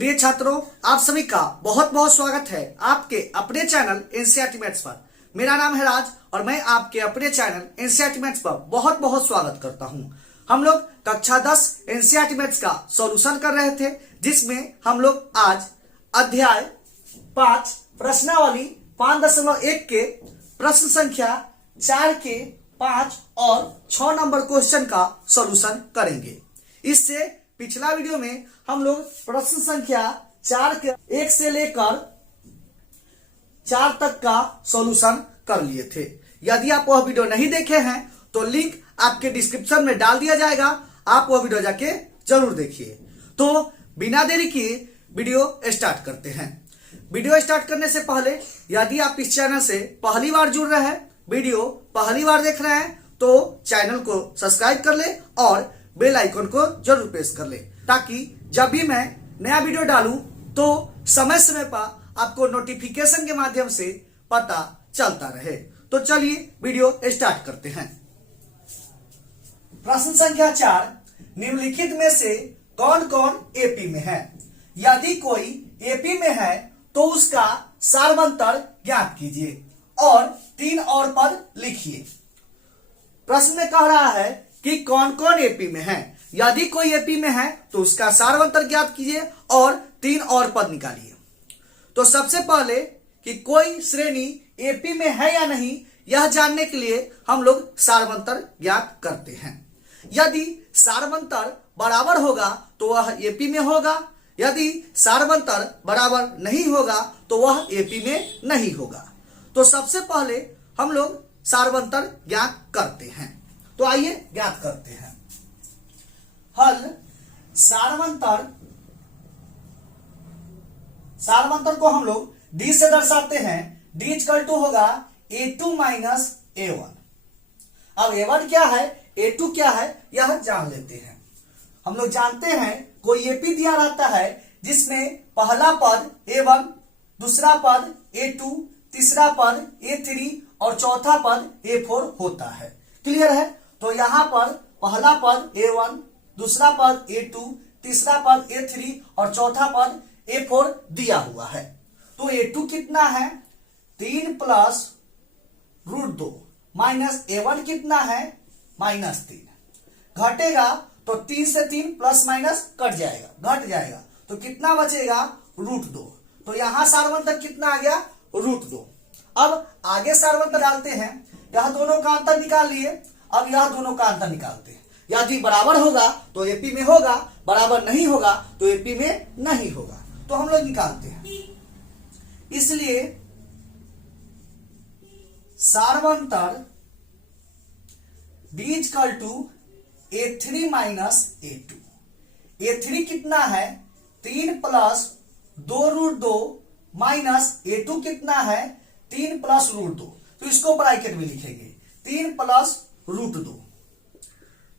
प्रिय छात्रों, आप सभी का बहुत बहुत स्वागत है आपके अपने चैनल एनसीईआरटी मैथ्स पर। मेरा नाम है राज और मैं आपके अपने चैनल एनसीईआरटी मैथ्स पर बहुत बहुत स्वागत करता हूं। हम लोग कक्षा 10 एनसीईआरटी मैथ्स का सॉल्यूशन कर रहे थे, जिसमें हम लोग आज अध्याय 5 प्रश्नावली 5.1 के प्रश्न संख्या 4 के 5 और 6 नंबर क्वेश्चन का सॉल्यूशन करेंगे। इससे पिछला वीडियो में हम लोग प्रश्न संख्या 4 के 1 से लेकर 4 तक का सॉल्यूशन कर लिए थे। यदि आप वह वीडियो नहीं देखे हैं तो लिंक आपके डिस्क्रिप्शन में डाल दिया जाएगा, आप वह वीडियो जाके जरूर देखिए। तो बिना देरी किए वीडियो स्टार्ट करते हैं। वीडियो स्टार्ट करने से पहले यदि आप इस चैनल से पहली बार जुड़ रहे हैं, वीडियो पहली बार देख रहे हैं, तो चैनल को सब्सक्राइब कर ले और बेल आइकन को जरूर प्रेस कर ले, ताकि जब भी मैं नया वीडियो डालूं तो समय समय पर आपको नोटिफिकेशन के माध्यम से पता चलता रहे। तो चलिए वीडियो स्टार्ट करते हैं। प्रश्न संख्या 4, निम्नलिखित में से कौन कौन एपी में है? यदि कोई एपी में है तो उसका सार्वंतर ज्ञात कीजिए और 3 और पद लिखिए। प्रश्न में कह रहा है कि कौन कौन एपी में है। यदि कोई एपी में है तो उसका सार्वंतर ज्ञात कीजिए और 3 और पद निकालिए। तो सबसे पहले कि कोई श्रेणी एपी में है या नहीं, यह जानने के लिए हम लोग सार्वंतर ज्ञात करते हैं। यदि सार्वंतर बराबर होगा तो वह एपी में होगा, यदि सार्वंतर बराबर नहीं होगा तो वह एपी में नहीं होगा। तो सबसे पहले हम लोग सार्वंतर ज्ञात करते हैं। तो आइए ज्ञात करते हैं। हल सार्वंतर को हम लोग डी से दर्शाते हैं। डी इक्वल टू होगा A2 माइनस A1। अब A1 क्या है, A2 क्या है, यह जान लेते हैं। हम लोग जानते हैं कोई एपी दिया रहता है जिसमें पहला पद A1, दूसरा पद A2, तीसरा पद A3 और चौथा पद A4 होता है। क्लियर है? तो यहां पर पहला पद A1, दूसरा पद A2, तीसरा पद A3 और चौथा पद A4 दिया हुआ है। तो A2 कितना है, 3 प्लस √2 माइनस A1 कितना है, -3। घटेगा तो 3 से 3 प्लस माइनस कट जाएगा, घट जाएगा, तो कितना बचेगा, √2। तो यहां सार्वंतर कितना आ गया, √2। अब आगे सार्वंतर डालते हैं। यह दोनों का अंतर निकाल लिए, अब यह दोनों का अंतर निकालते हैं। यदि बराबर होगा तो एपी में होगा, बराबर नहीं होगा तो एपी में नहीं होगा। तो हम लोग निकालते हैं। इसलिए सार्वंतर D equal to A3 minus A2। A3 कितना है, 3 प्लस 2√2 माइनस A2 कितना है, 3 प्लस √2। तो इसको ब्रैकेट में लिखेंगे, 3 प्लस √2।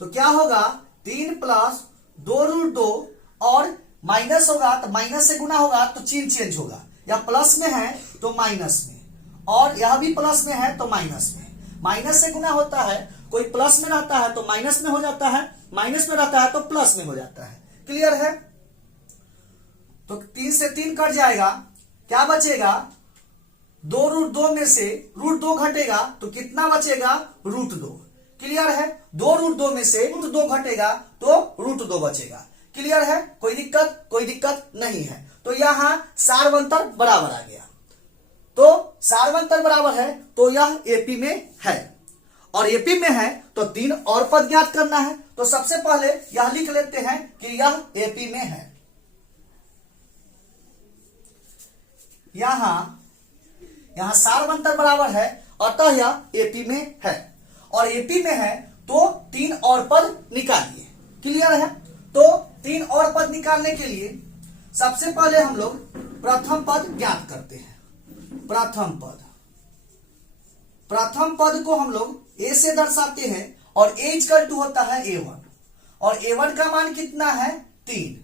तो क्या होगा, 3 प्लस 2√2 और माइनस होगा तो माइनस से गुना होगा तो चिन्ह चेंज होगा। या प्लस में है तो माइनस में, और यह भी प्लस में है तो माइनस में। माइनस से गुना होता है, कोई प्लस में रहता है तो माइनस में हो जाता है, माइनस में रहता है तो प्लस में हो जाता है। क्लियर है? तो 3 से 3 कट जाएगा, क्या बचेगा, 2√2 में से √2 घटेगा तो कितना बचेगा, √2। क्लियर है? 2√2 में से √2 घटेगा तो √2 बचेगा। क्लियर है? कोई दिक्कत? कोई दिक्कत नहीं है। तो यहां सार्वंतर बराबर आ गया। तो सार्वंतर बराबर है तो यह एपी में है, और एपी में है तो 3 और पद ज्ञात करना है। तो सबसे पहले यह लिख लेते हैं कि यह एपी में है। यहां सार्वंतर बराबर है, अतः यह एपी में है, और एपी में है तो 3 और पद निकालिए। क्लियर है? तो 3 और पद निकालने के लिए सबसे पहले हम लोग प्रथम पद ज्ञात करते हैं। प्रथम पद को हम लोग A से दर्शाते हैं, और A इक्वल टू होता है A1, और A1 का मान कितना है, 3।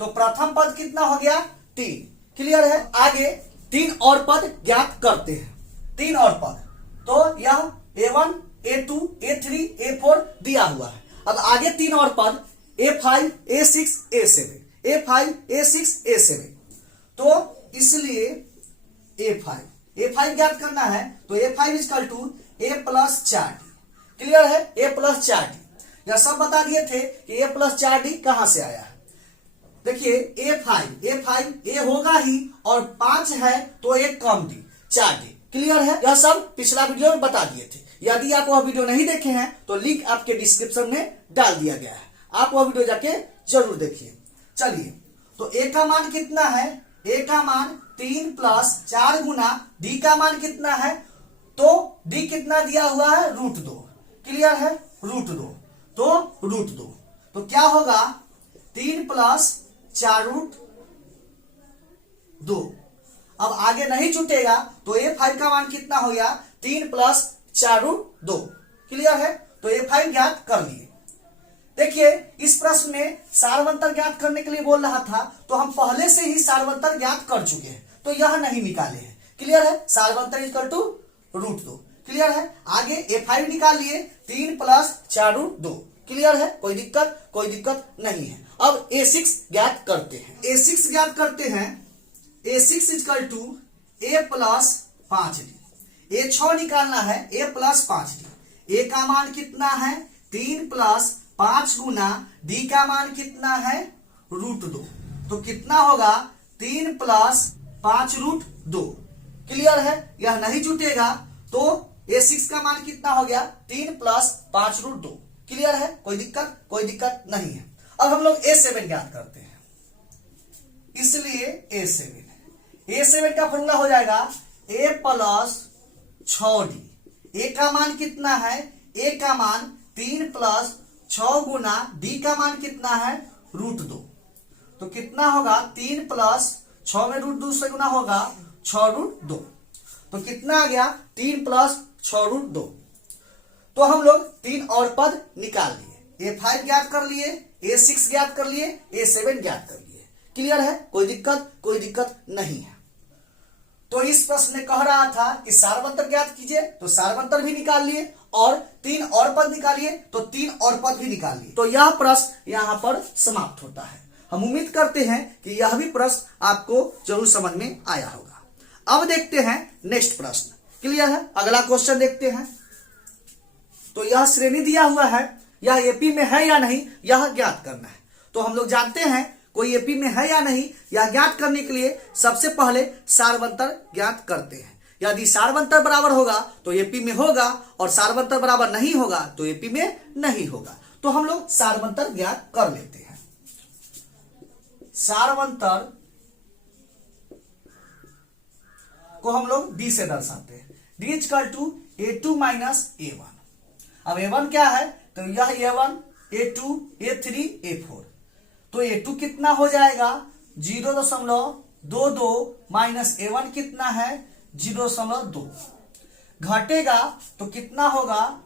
तो प्रथम पद कितना हो गया, 3। क्लियर है? आगे 3 और पद ज्ञात करते हैं। 3 और पद, तो यह A1, A2, A3, A4 दिया हुआ है। अब आगे 3 और पद A5, A6, A7, A5, A6, A7। तो इसलिए A5 ज्ञात करना है तो A5 equal to A plus 4D। Clear है, A प्लस 4D। यह सब बता दिए थे कि A प्लस 4D कहां से आया है। देखिए A5 A होगा ही, और 5 है तो एक कम D, 4D। क्लियर है, यह सब पिछला वीडियो में बता दिए थे। यदि आप वह वीडियो नहीं देखे हैं तो लिंक आपके डिस्क्रिप्शन में डाल दिया गया है, आप वह वीडियो जाके जरूर देखिए। चलिए, तो A का मान कितना है, A का मान 3 प्लस 4 गुना D का मान कितना है, तो D कितना दिया हुआ है, √2। क्लियर है, √2, तो √2, तो क्या होगा 3 प्लस 4√2। अब आगे नहीं छूटेगा तो A5 का मान कितना हो गया, 3 प्लस 4√2। क्लियर है, तो A5 ज्ञात कर लिए। देखिए, इस प्रश्न में सार्वंतर ज्ञात करने के लिए बोल रहा था, तो हम पहले से ही सार्वंतर ज्ञात कर चुके हैं, तो यह नहीं निकाले हैं। क्लियर है, सार्वंतर इक्वल टू √2। क्लियर है, आगे A5 निकाल लिए, 3 प्लस 4√2। क्लियर है, कोई दिक्कत नहीं है। अब A6 ज्ञात करते हैं। A6 ज्ञात करते हैं, A6 equal to A plus 5D। A6 निकालना है, A प्लस 5D। A का मान कितना है, 3 प्लस 5 गुना D का मान कितना है, √2। तो कितना होगा, 3 प्लस 5√2। क्लियर है, यह नहीं जुटेगा, तो A6 का मान कितना हो गया, 3 प्लस 5√2। क्लियर है, कोई दिक्कत नहीं है। अब हम लोग A7 ज्ञात करते हैं, इसलिए A7 का फॉर्मूला हो जाएगा A प्लस 6D। A का मान कितना है, A का मान 3 प्लस 6 गुना D का मान कितना है, √2। तो कितना होगा, 3 प्लस 6 में √2 से गुना होगा 6√2। तो कितना आ गया, 3 प्लस 6√2। तो हम लोग 3 और पद निकाल लिए, A5 ज्ञात कर लिए, A6 ज्ञात कर लिए, A7 ज्ञात कर लिए। क्लियर है, कोई दिक्कत नहीं है। तो इस प्रश्न में कह रहा था कि सार्वंतर ज्ञात कीजिए, तो सार्वंतर भी निकाल लिए, और 3 और पद निकालिए, तो 3 और पद भी निकाल लिए। तो यह प्रश्न यहां पर समाप्त होता है। हम उम्मीद करते हैं कि यह भी प्रश्न आपको जरूर समझ में आया होगा। अब देखते हैं नेक्स्ट प्रश्न। क्लियर है, अगला क्वेश्चन देखते हैं। तो यह श्रेणी दिया हुआ है, यह एपी में है या नहीं, यह ज्ञात करना है। तो हम लोग जानते हैं कोई एपी में है या नहीं, यह ज्ञात करने के लिए सबसे पहले सार्वंतर ज्ञात करते हैं। यदि सार्वंतर बराबर होगा तो एपी में होगा, और सार्वंतर बराबर नहीं होगा तो एपी में नहीं होगा। तो हम लोग सार्वंतर ज्ञात कर लेते हैं। सार्वंतर को हम लोग D से दर्शाते हैं, D equal to A2 minus A1। अब A1 क्या है, तो यह A1, A2, A3, A4। तो A2 कितना हो जाएगा, 0.22 माइनस A1 कितना है, 0.2। घटेगा तो कितना होगा,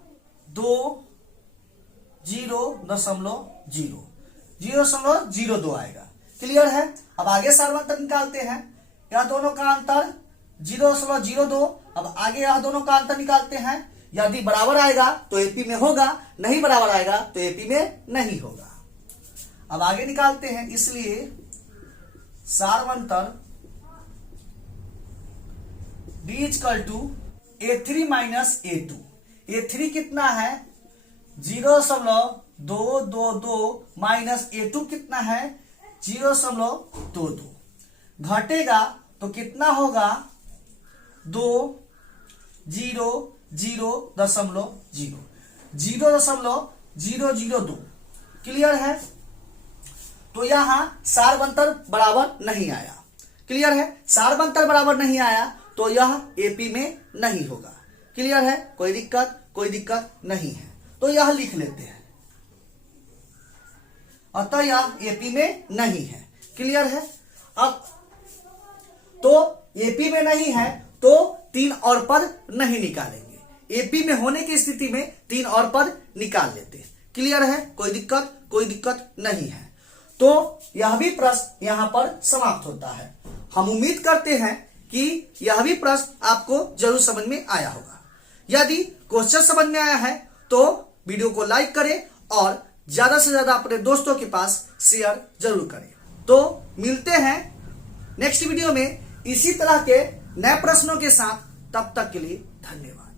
0.02 आएगा। क्लियर है, अब आगे सार्वंतर निकालते हैं। यह दोनों का अंतर 0.02। अब आगे यह दोनों का अंतर निकालते हैं। यदि बराबर आएगा तो एपी में होगा, नहीं बराबर आएगा तो एपी में नहीं होगा। अब आगे निकालते हैं, इसलिए सार्वंतर D equal to A3 minus A2। A3 कितना है, 0.222 माइनस A2 कितना है, 0.22। घटेगा तो कितना होगा, 0.002। क्लियर है, तो यहां सार्वंतर बराबर नहीं आया। क्लियर है, सार्वंतर बराबर नहीं आया तो यह एपी में नहीं होगा। क्लियर है, कोई दिक्कत नहीं है। तो यह लिख लेते हैं, अतः यह एपी में नहीं है। क्लियर है, अब तो एपी में नहीं है तो 3 और पद नहीं निकालेंगे। एपी में होने की स्थिति में 3 और पद निकाल लेते हैं। क्लियर है, कोई दिक्कत नहीं है। तो यह भी प्रश्न यहां पर समाप्त होता है। हम उम्मीद करते हैं कि यह भी प्रश्न आपको जरूर समझ में आया होगा। यदि क्वेश्चन समझ में आया है तो वीडियो को लाइक करें और ज्यादा से ज्यादा अपने दोस्तों के पास शेयर जरूर करें। तो मिलते हैं नेक्स्ट वीडियो में इसी तरह के नए प्रश्नों के साथ। तब तक के लिए धन्यवाद।